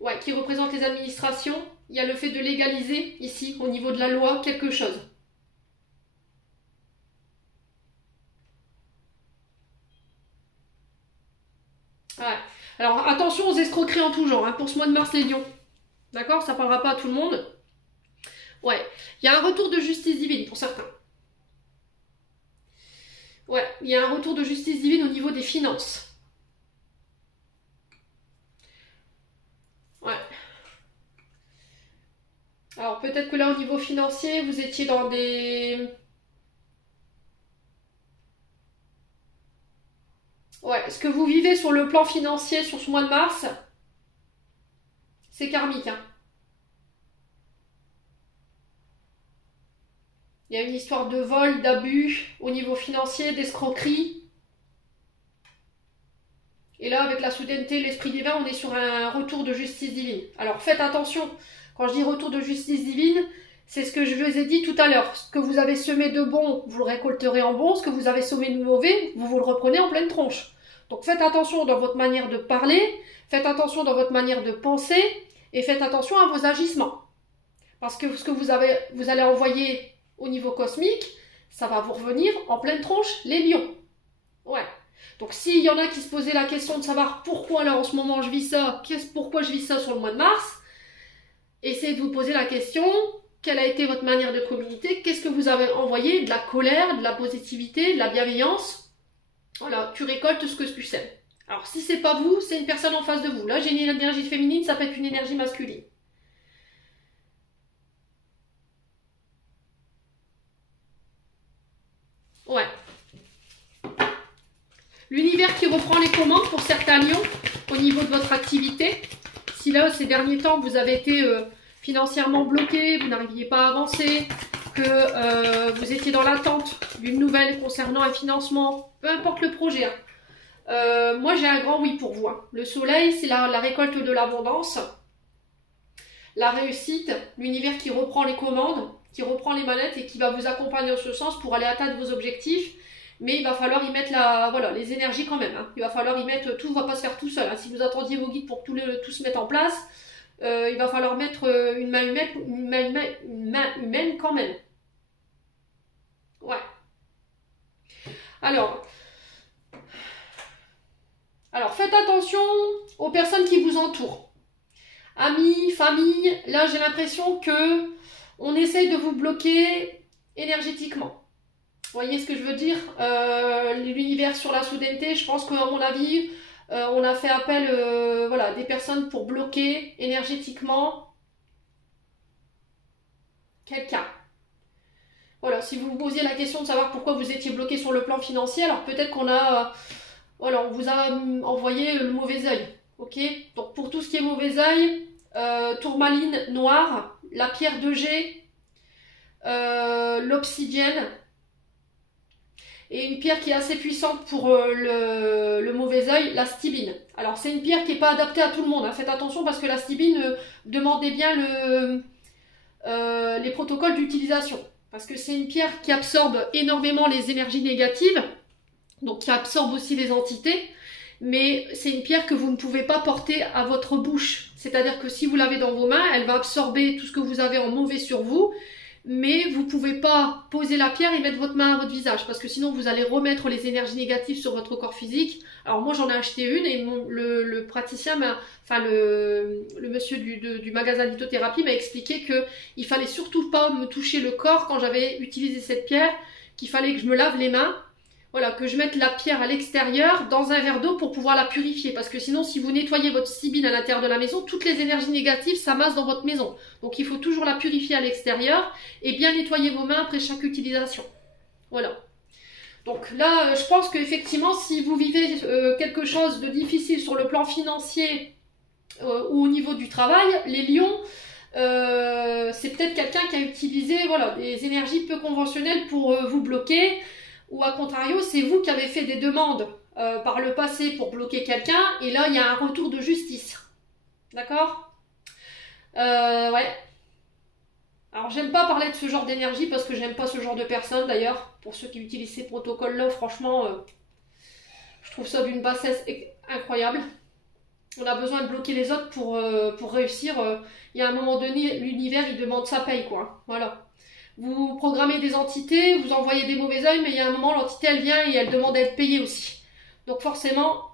Ouais, qui représente les administrations. Il y a le fait de légaliser, ici, au niveau de la loi, quelque chose. Ouais. Alors, attention aux escroqueries en tout genre, hein, pour ce mois de mars, les lions. D'accord? Ça parlera pas à tout le monde. Ouais. Il y a un retour de justice divine pour certains. Ouais, il y a un retour de justice divine au niveau des finances. Ouais. Alors peut-être que là au niveau financier, vous étiez dans des... Ouais, ce que vous vivez sur le plan financier sur ce mois de mars, c'est karmique, hein. Il y a une histoire de vol, d'abus au niveau financier, d'escroquerie. Et là, avec la soudaineté, l'esprit divin, on est sur un retour de justice divine. Alors faites attention, quand je dis retour de justice divine, c'est ce que je vous ai dit tout à l'heure. Ce que vous avez semé de bon, vous le récolterez en bon. Ce que vous avez semé de mauvais, vous le reprenez en pleine tronche. Donc faites attention dans votre manière de parler, faites attention dans votre manière de penser, et faites attention à vos agissements. Parce que ce que vous allez envoyer au niveau cosmique, ça va vous revenir en pleine tronche, les lions. Ouais. Donc s'il y en a qui se posaient la question de savoir pourquoi là en ce moment je vis ça, pourquoi je vis ça sur le mois de mars, essayez de vous poser la question, quelle a été votre manière de communiquer, qu'est-ce que vous avez envoyé, de la colère, de la positivité, de la bienveillance. Voilà, tu récoltes ce que tu sèmes. Alors si c'est pas vous, c'est une personne en face de vous. Là j'ai une énergie féminine, ça peut être une énergie masculine. Ouais. L'univers qui reprend les commandes pour certains lions au niveau de votre activité. Si là, ces derniers temps, vous avez été financièrement bloqué, vous n'arriviez pas à avancer, que vous étiez dans l'attente d'une nouvelle concernant un financement, peu importe le projet. Hein. Moi, j'ai un grand oui pour vous. Hein. Le soleil, c'est la récolte de l'abondance, la réussite, l'univers qui reprend les commandes, qui reprend les manettes et qui va vous accompagner en ce sens pour aller atteindre vos objectifs. Mais il va falloir y mettre les énergies quand même. Hein. Il va falloir y mettre, tout ne va pas se faire tout seul. Hein. Si vous attendiez vos guides pour que tout se mette en place, il va falloir mettre une main humaine quand même. Ouais. Alors faites attention aux personnes qui vous entourent. Amis, famille, là j'ai l'impression que on essaye de vous bloquer énergétiquement. Vous voyez ce que je veux dire? L'univers sur la soudaineté, je pense qu'à mon avis, on a fait appel à des personnes pour bloquer énergétiquement quelqu'un. Voilà, si vous vous posiez la question de savoir pourquoi vous étiez bloqué sur le plan financier, alors peut-être qu'on a, on vous a envoyé le mauvais œil. Ok? Donc pour tout ce qui est mauvais œil, tourmaline noire, la pierre de jet, l'obsidienne, et une pierre qui est assez puissante pour le mauvais œil, la stibine. Alors c'est une pierre qui n'est pas adaptée à tout le monde, hein. Faites attention parce que la stibine, demandez bien les protocoles d'utilisation. Parce que c'est une pierre qui absorbe énormément les énergies négatives, donc qui absorbe aussi les entités, mais c'est une pierre que vous ne pouvez pas porter à votre bouche. C'est-à-dire que si vous l'avez dans vos mains, elle va absorber tout ce que vous avez en mauvais sur vous, mais vous ne pouvez pas poser la pierre et mettre votre main à votre visage, parce que sinon vous allez remettre les énergies négatives sur votre corps physique. Alors moi j'en ai acheté une et le praticien, le monsieur du magasin lithothérapie m'a expliqué qu'il fallait surtout pas me toucher le corps quand j'avais utilisé cette pierre, qu'il fallait que je me lave les mains. Voilà, que je mette la pierre à l'extérieur dans un verre d'eau pour pouvoir la purifier. Parce que sinon, si vous nettoyez votre stibine à l'intérieur de la maison, toutes les énergies négatives s'amassent dans votre maison. Donc il faut toujours la purifier à l'extérieur et bien nettoyer vos mains après chaque utilisation. Voilà. Donc là, je pense qu'effectivement, si vous vivez quelque chose de difficile sur le plan financier ou au niveau du travail, les lions, c'est peut-être quelqu'un qui a utilisé des énergies peu conventionnelles pour vous bloquer. Ou à contrario, c'est vous qui avez fait des demandes par le passé pour bloquer quelqu'un, et là, il y a un retour de justice. D'accord? Ouais. Alors, j'aime pas parler de ce genre d'énergie, parce que j'aime pas ce genre de personnes, d'ailleurs. Pour ceux qui utilisent ces protocoles-là, franchement, je trouve ça d'une bassesse incroyable. On a besoin de bloquer les autres pour réussir. Il y a un moment donné, l'univers, il demande sa paye, quoi. Voilà. Vous programmez des entités, vous envoyez des mauvais œils, mais il y a un moment, l'entité, elle vient et elle demande à être payée aussi. Donc forcément,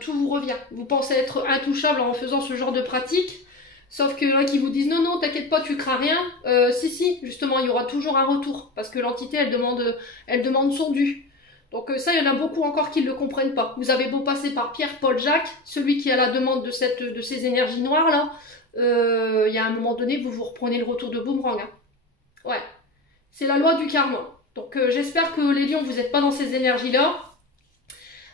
tout vous revient. Vous pensez être intouchable en faisant ce genre de pratique, sauf que là, qui vous disent non, non, t'inquiète pas, tu crains rien. Si, justement, il y aura toujours un retour, parce que l'entité, elle demande son dû. Donc ça, il y en a beaucoup encore qui ne le comprennent pas. Vous avez beau passer par Pierre, Paul, Jacques, celui qui a la demande de ces énergies noires là, il y a un moment donné, vous reprenez le retour de boomerang. Hein. Ouais, c'est la loi du karma. Donc j'espère que les lions, vous n'êtes pas dans ces énergies-là.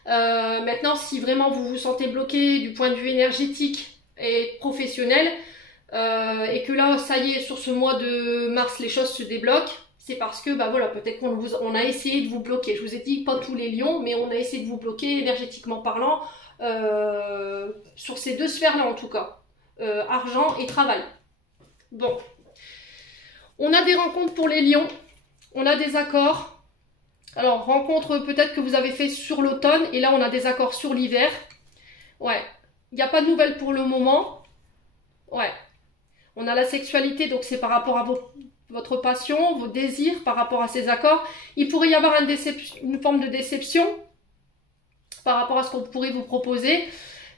Maintenant, si vraiment vous vous sentez bloqué du point de vue énergétique et professionnel, et que là, ça y est, sur ce mois de mars, les choses se débloquent, c'est parce que, bah voilà, peut-être qu'on a essayé de vous bloquer. Je vous ai dit pas tous les lions, mais on a essayé de vous bloquer, énergétiquement parlant, sur ces deux sphères-là en tout cas. Argent et travail. Bon. On a des rencontres pour les lions, on a des accords. Alors, rencontre peut-être que vous avez fait sur l'automne, et là on a des accords sur l'hiver. Ouais, il n'y a pas de nouvelles pour le moment. Ouais. On a la sexualité, donc c'est par rapport à votre passion, vos désirs, par rapport à ces accords. Il pourrait y avoir une forme de déception par rapport à ce qu'on pourrait vous proposer.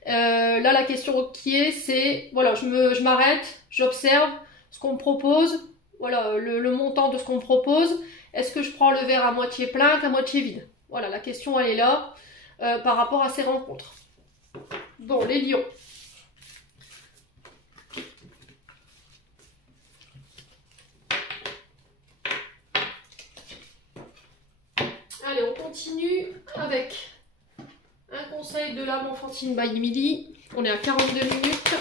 Là, la question qui est, c'est, voilà, je m'arrête, j'observe ce qu'on me propose, voilà, le montant de ce qu'on me propose. Est-ce que je prends le verre à moitié plein qu'à moitié vide? Voilà, la question, elle est là, par rapport à ces rencontres. Bon, les lions. Allez, on continue avec un conseil de l'âme enfantine by Emily. On est à 42 minutes.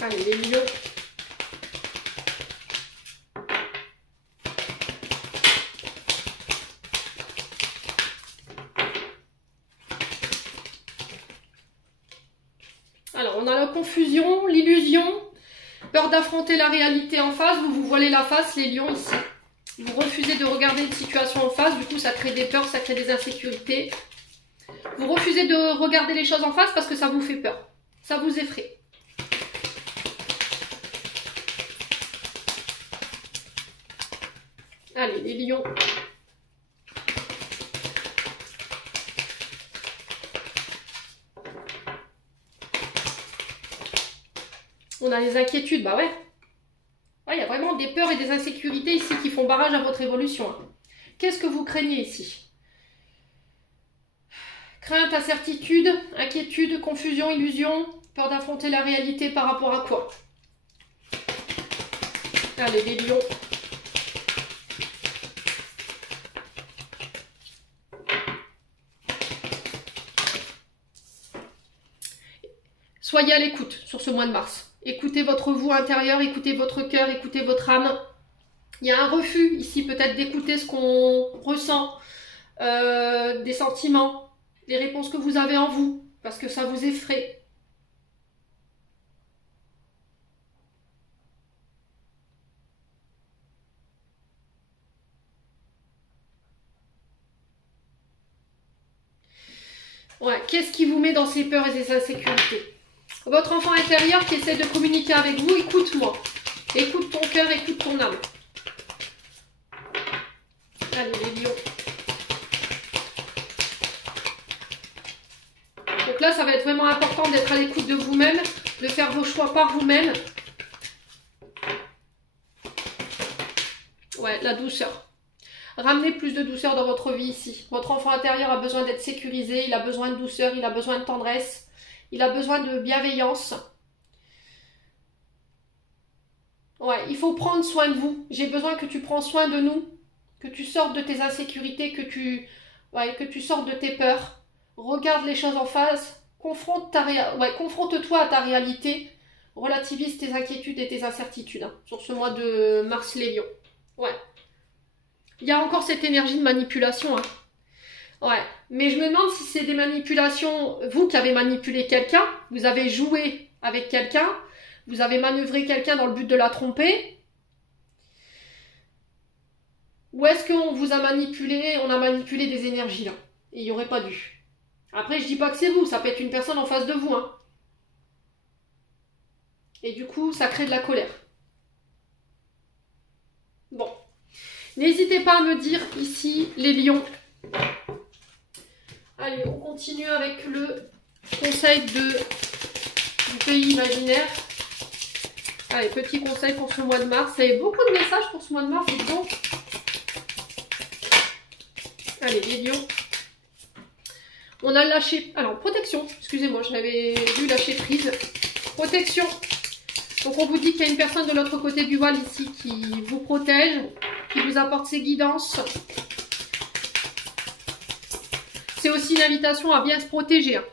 Allez, les lions. Alors, on a la confusion, l'illusion, peur d'affronter la réalité en face. Vous voilez la face, les lions, ici. Vous refusez de regarder une situation en face, du coup, ça crée des peurs, ça crée des insécurités. Vous refusez de regarder les choses en face parce que ça vous fait peur. Ça vous effraie. Allez, les lions. On a des inquiétudes, bah ouais. Il y a vraiment des peurs et des insécurités ici qui font barrage à votre évolution. Qu'est-ce que vous craignez ici? Crainte, incertitude, inquiétude, confusion, illusion, peur d'affronter la réalité par rapport à quoi? Allez, les lions. Soyez à l'écoute sur ce mois de mars. Écoutez votre vous intérieur, écoutez votre cœur, écoutez votre âme. Il y a un refus ici peut-être d'écouter ce qu'on ressent, des sentiments, les réponses que vous avez en vous, parce que ça vous effraie. Ouais, qu'est-ce qui vous met dans ces peurs et ces insécurités? Votre enfant intérieur qui essaie de communiquer avec vous, écoute-moi. Écoute ton cœur, écoute ton âme. Allez, les lions. Donc là, ça va être vraiment important d'être à l'écoute de vous-même, de faire vos choix par vous-même. Ouais, la douceur. Ramenez plus de douceur dans votre vie ici. Votre enfant intérieur a besoin d'être sécurisé, il a besoin de douceur, il a besoin de tendresse. Il a besoin de bienveillance. Ouais, il faut prendre soin de vous. J'ai besoin que tu prends soin de nous. Que tu sortes de tes insécurités, que tu sortes de tes peurs. Regarde les choses en face. Confronte-toi à ta réalité. Relativise tes inquiétudes et tes incertitudes. Hein, sur ce mois de mars, les lions. Ouais. Il y a encore cette énergie de manipulation. Hein. Ouais, mais je me demande si c'est des manipulations, vous qui avez manipulé quelqu'un, vous avez joué avec quelqu'un, vous avez manœuvré quelqu'un dans le but de la tromper, Ou est-ce qu'on vous a manipulé, on a manipulé des énergies là? Et il n'y aurait pas dû. Après, je dis pas que c'est vous, ça peut être une personne en face de vous. Hein. Et du coup, ça crée de la colère. Bon. N'hésitez pas à me dire ici, les lions. Allez, on continue avec le conseil du pays imaginaire. Allez, petit conseil pour ce mois de mars. Vous avez beaucoup de messages pour ce mois de mars, dites donc. Allez, les lions. On a lâché... Alors, protection. Excusez-moi, j'avais vu lâcher prise. Protection. Donc, on vous dit qu'il y a une personne de l'autre côté du voile ici qui vous protège, qui vous apporte ses guidances. C'est aussi une invitation à bien se protéger. Hein.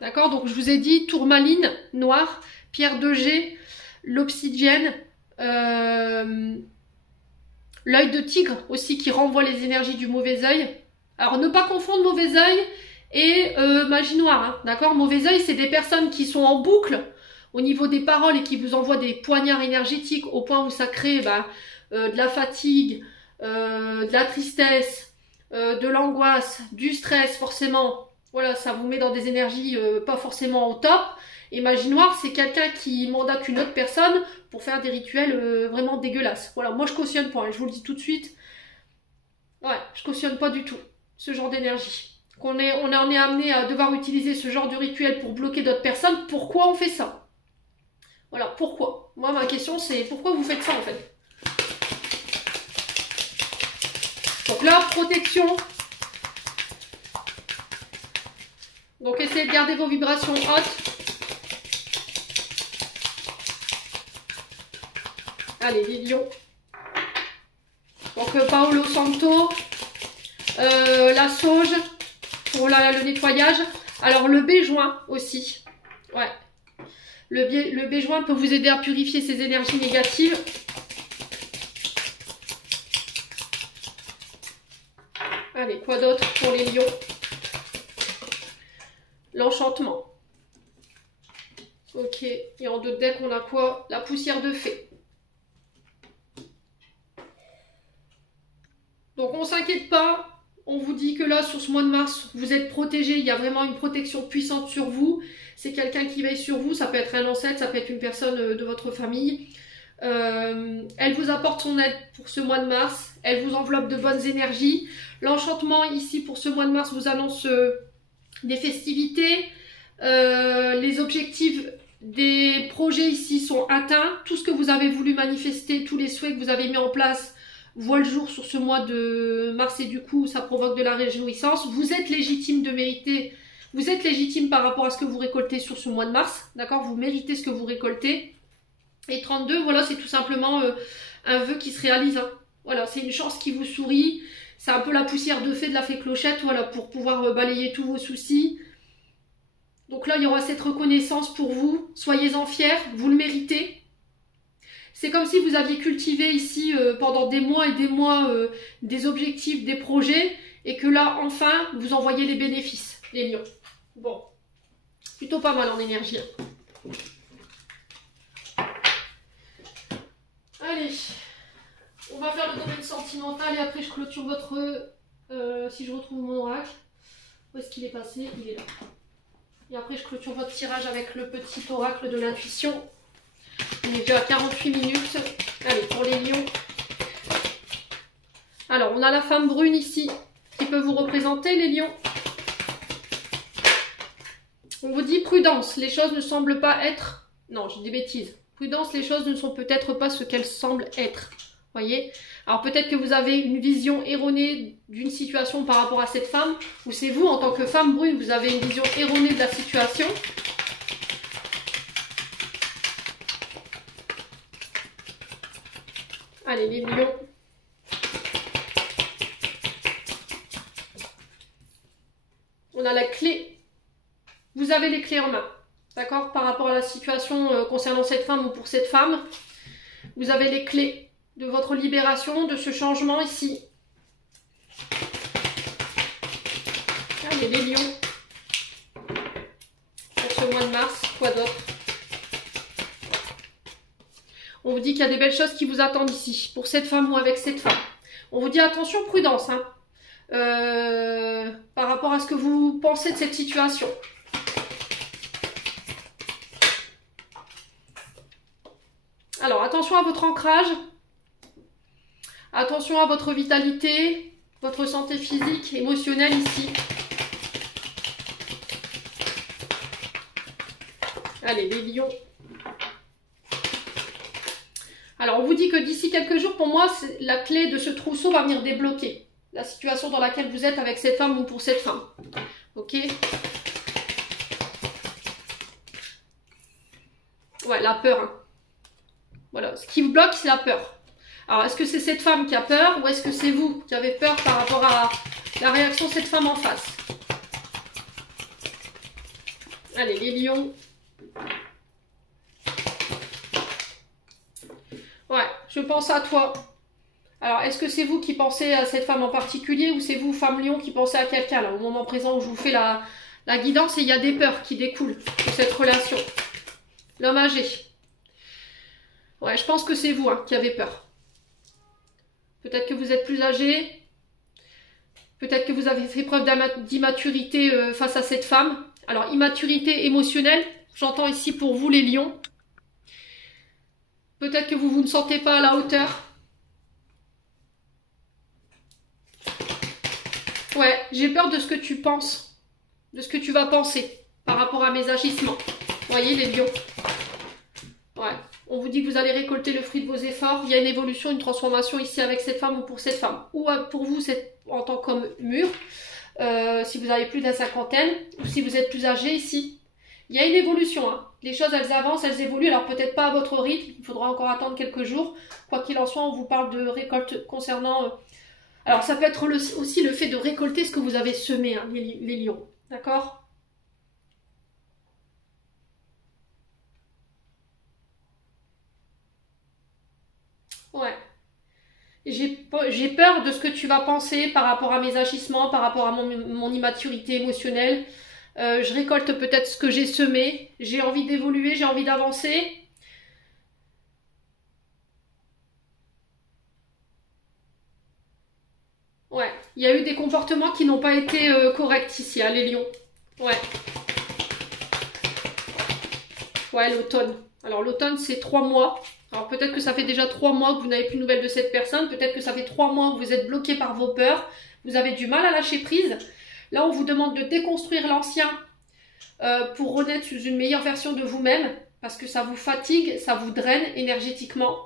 D'accord? Donc, je vous ai dit tourmaline, noire, pierre de jet, l'obsidienne, l'œil de tigre aussi qui renvoie les énergies du mauvais œil. Alors, ne pas confondre mauvais œil et magie noire. Hein. D'accord? Mauvais œil, c'est des personnes qui sont en boucle au niveau des paroles et qui vous envoient des poignards énergétiques au point où ça crée de la fatigue, de la tristesse, de l'angoisse, du stress forcément. Voilà, ça vous met dans des énergies pas forcément au top. Et magie noire, c'est quelqu'un qui mandate une autre personne pour faire des rituels vraiment dégueulasses. Voilà, moi je cautionne pas, hein, je vous le dis tout de suite. Ouais, je cautionne pas du tout ce genre d'énergie. On en est amené à devoir utiliser ce genre de rituel pour bloquer d'autres personnes. Pourquoi on fait ça? Voilà, pourquoi? Moi, ma question, c'est pourquoi vous faites ça, en fait? Donc là, protection. Donc, essayez de garder vos vibrations hautes. Allez, les lions. Donc, Paolo Santo. La sauge pour le nettoyage. Alors, le béjoin aussi. Ouais. Le béjoin peut vous aider à purifier ces énergies négatives. Allez, quoi d'autre pour les lions? L'enchantement. Ok, et en deux decks, on a quoi? La poussière de fée. Donc, on ne s'inquiète pas. On vous dit que là, sur ce mois de mars, vous êtes protégé. Il y a vraiment une protection puissante sur vous. C'est quelqu'un qui veille sur vous. Ça peut être un ancêtre, ça peut être une personne de votre famille. Elle vous apporte son aide pour ce mois de mars. Elle vous enveloppe de bonnes énergies. L'enchantement ici pour ce mois de mars vous annonce des festivités. Les objectifs des projets ici sont atteints. Tout ce que vous avez voulu manifester, tous les souhaits que vous avez mis en place voient le jour sur ce mois de mars et du coup ça provoque de la réjouissance. Vous êtes légitime de mériter, vous êtes légitime par rapport à ce que vous récoltez sur ce mois de mars, d'accord? Vous méritez ce que vous récoltez. Et 32, voilà, c'est tout simplement un vœu qui se réalise. Hein. Voilà, c'est une chance qui vous sourit. C'est un peu la poussière de fée de la fée clochette, voilà, pour pouvoir balayer tous vos soucis. Donc là, il y aura cette reconnaissance pour vous. Soyez-en fiers, vous le méritez. C'est comme si vous aviez cultivé ici pendant des mois et des mois des objectifs, des projets, et que là, enfin, vous en voyez les bénéfices, les lions. Bon, plutôt pas mal en énergie. Allez, on va faire le domaine sentimental et après je clôture votre... si je retrouve mon oracle. Où est-ce qu'il est passé? Il est là. Et après je clôture votre tirage avec le petit oracle de l'intuition. On est déjà à 48 minutes. Allez, pour les lions. Alors, on a la femme brune ici qui peut vous représenter, les lions. On vous dit prudence, les choses ne semblent pas être... Non, j'ai des bêtises. Prudence, les choses ne sont peut-être pas ce qu'elles semblent être. Voyez? Alors peut-être que vous avez une vision erronée d'une situation par rapport à cette femme, ou c'est vous, en tant que femme brune, vous avez une vision erronée de la situation. Allez, les lions. On a la clé. Vous avez les clés en main. D'accord? Par rapport à la situation concernant cette femme ou pour cette femme. Vous avez les clés de votre libération, de ce changement ici. Allez, les lions. Pour ce mois de mars, quoi d'autre? On vous dit qu'il y a des belles choses qui vous attendent ici, pour cette femme ou avec cette femme. On vous dit attention, prudence, hein, par rapport à ce que vous pensez de cette situation. Alors, attention à votre ancrage, attention à votre vitalité, votre santé physique, émotionnelle ici. Allez, les lions. Alors, on vous dit que d'ici quelques jours, pour moi, la clé de ce trousseau va venir débloquer la situation dans laquelle vous êtes avec cette femme ou pour cette femme. Ok? Ouais, la peur, hein. Voilà, ce qui vous bloque, c'est la peur. Alors, est-ce que c'est cette femme qui a peur ou est-ce que c'est vous qui avez peur par rapport à la réaction de cette femme en face? Allez, les lions. Ouais, je pense à toi. Alors, est-ce que c'est vous qui pensez à cette femme en particulier ou c'est vous, femme lion, qui pensez à quelqu'un là, au moment présent où je vous fais la guidance et il y a des peurs qui découlent de cette relation? L'homme âgé. Ouais, je pense que c'est vous, hein, qui avez peur. Peut-être que vous êtes plus âgé. Peut-être que vous avez fait preuve d'immaturité face à cette femme. Alors, immaturité émotionnelle, j'entends ici pour vous les lions. Peut-être que vous ne sentez pas à la hauteur. Ouais, j'ai peur de ce que tu penses. De ce que tu vas penser par rapport à mes agissements. Vous voyez les lions. Ouais. On vous dit que vous allez récolter le fruit de vos efforts. Il y a une évolution, une transformation ici avec cette femme ou pour cette femme. Ou pour vous, c'est en tant qu'homme mûr, si vous avez plus de la cinquantaine, ou si vous êtes plus âgé ici. Il y a une évolution. Hein. Les choses, elles avancent, elles évoluent. Alors peut-être pas à votre rythme, il faudra encore attendre quelques jours. Quoi qu'il en soit, on vous parle de récolte concernant... Alors ça peut être aussi le fait de récolter ce que vous avez semé, hein, les lions. D'accord ? Ouais. J'ai peur de ce que tu vas penser par rapport à mes agissements, par rapport à mon immaturité émotionnelle. Je récolte peut-être ce que j'ai semé. J'ai envie d'évoluer, j'ai envie d'avancer. Ouais, il y a eu des comportements qui n'ont pas été corrects ici, hein, les lions. Ouais. Ouais, l'automne. Alors l'automne, c'est 3 mois. Alors peut-être que ça fait déjà 3 mois que vous n'avez plus de nouvelles de cette personne. Peut-être que ça fait 3 mois que vous êtes bloqué par vos peurs. Vous avez du mal à lâcher prise. Là, on vous demande de déconstruire l'ancien pour renaître sous une meilleure version de vous-même. Parce que ça vous fatigue, ça vous draine énergétiquement.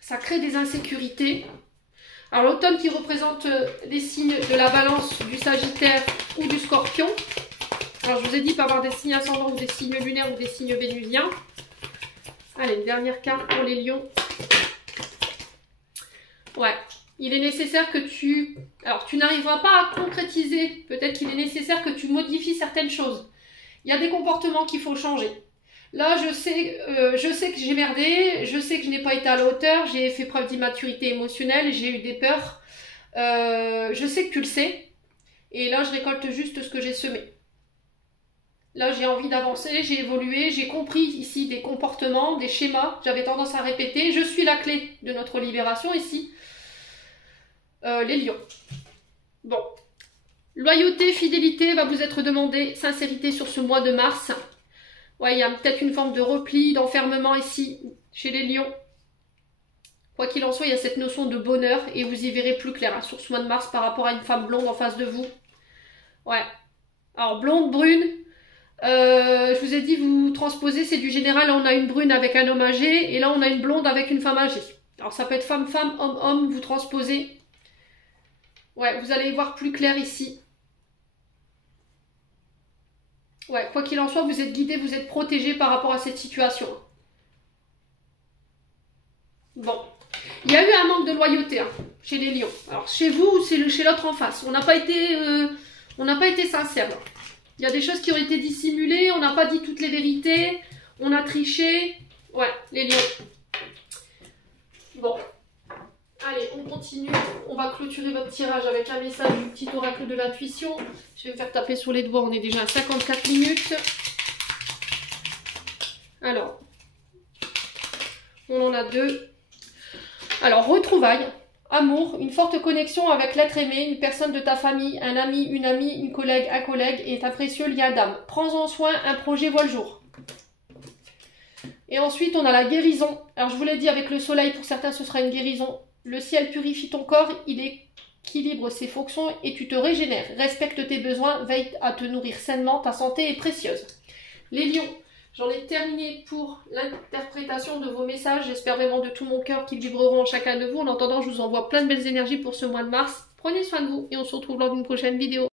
Ça crée des insécurités. Alors l'automne qui représente les signes de la Balance, du Sagittaire ou du Scorpion. Alors je vous ai dit, il peut y avoir des signes ascendants ou des signes lunaires ou des signes vénusiens. Allez, une dernière carte pour les lions. Ouais, il est nécessaire que tu... Alors, tu n'arriveras pas à concrétiser. Peut-être qu'il est nécessaire que tu modifies certaines choses. Il y a des comportements qu'il faut changer. Là, je sais que j'ai merdé. Je sais que je n'ai pas été à la hauteur. J'ai fait preuve d'immaturité émotionnelle. J'ai eu des peurs. Je sais que tu le sais. Et là, je récolte juste ce que j'ai semé. Là, j'ai envie d'avancer, j'ai évolué, j'ai compris ici des comportements, des schémas. J'avais tendance à répéter. Je suis la clé de notre libération ici. Les lions. Bon. Loyauté, fidélité va vous être demandée. Sincérité sur ce mois de mars. Ouais, il y a peut-être une forme de repli, d'enfermement ici, chez les lions. Quoi qu'il en soit, il y a cette notion de bonheur et vous y verrez plus clair hein, sur ce mois de mars par rapport à une femme blonde en face de vous. Ouais. Alors, blonde, brune. Je vous ai dit, vous transposez, c'est du général. Là, on a une brune avec un homme âgé et là, on a une blonde avec une femme âgée. Alors, ça peut être femme-femme, homme-homme, vous transposez. Ouais, vous allez y voir plus clair ici. Ouais, quoi qu'il en soit, vous êtes guidé, vous êtes protégé par rapport à cette situation. Bon. Il y a eu un manque de loyauté hein, chez les lions. Alors, chez vous, c'est chez l'autre en face. On n'a pas été sincère. Là. Il y a des choses qui ont été dissimulées, on n'a pas dit toutes les vérités, on a triché. Ouais, les lions. Bon. Allez, on continue. On va clôturer votre tirage avec un message du petit oracle de l'intuition. Je vais me faire taper sur les doigts, on est déjà à 54 minutes. Alors, on en a 2. Alors, retrouvailles. Amour, une forte connexion avec l'être aimé, une personne de ta famille, un ami, une amie, une collègue, un collègue et un précieux lien d'âme. Prends-en soin, un projet voit le jour. Et ensuite, on a la guérison. Alors, je vous l'ai dit, avec le soleil, pour certains, ce sera une guérison. Le ciel purifie ton corps, il équilibre ses fonctions et tu te régénères. Respecte tes besoins, veille à te nourrir sainement, ta santé est précieuse. Les lions, j'en ai terminé pour l'interprétation de vos messages. J'espère vraiment de tout mon cœur qu'ils vibreront en chacun de vous. En attendant, je vous envoie plein de belles énergies pour ce mois de mars. Prenez soin de vous et on se retrouve lors d'une prochaine vidéo.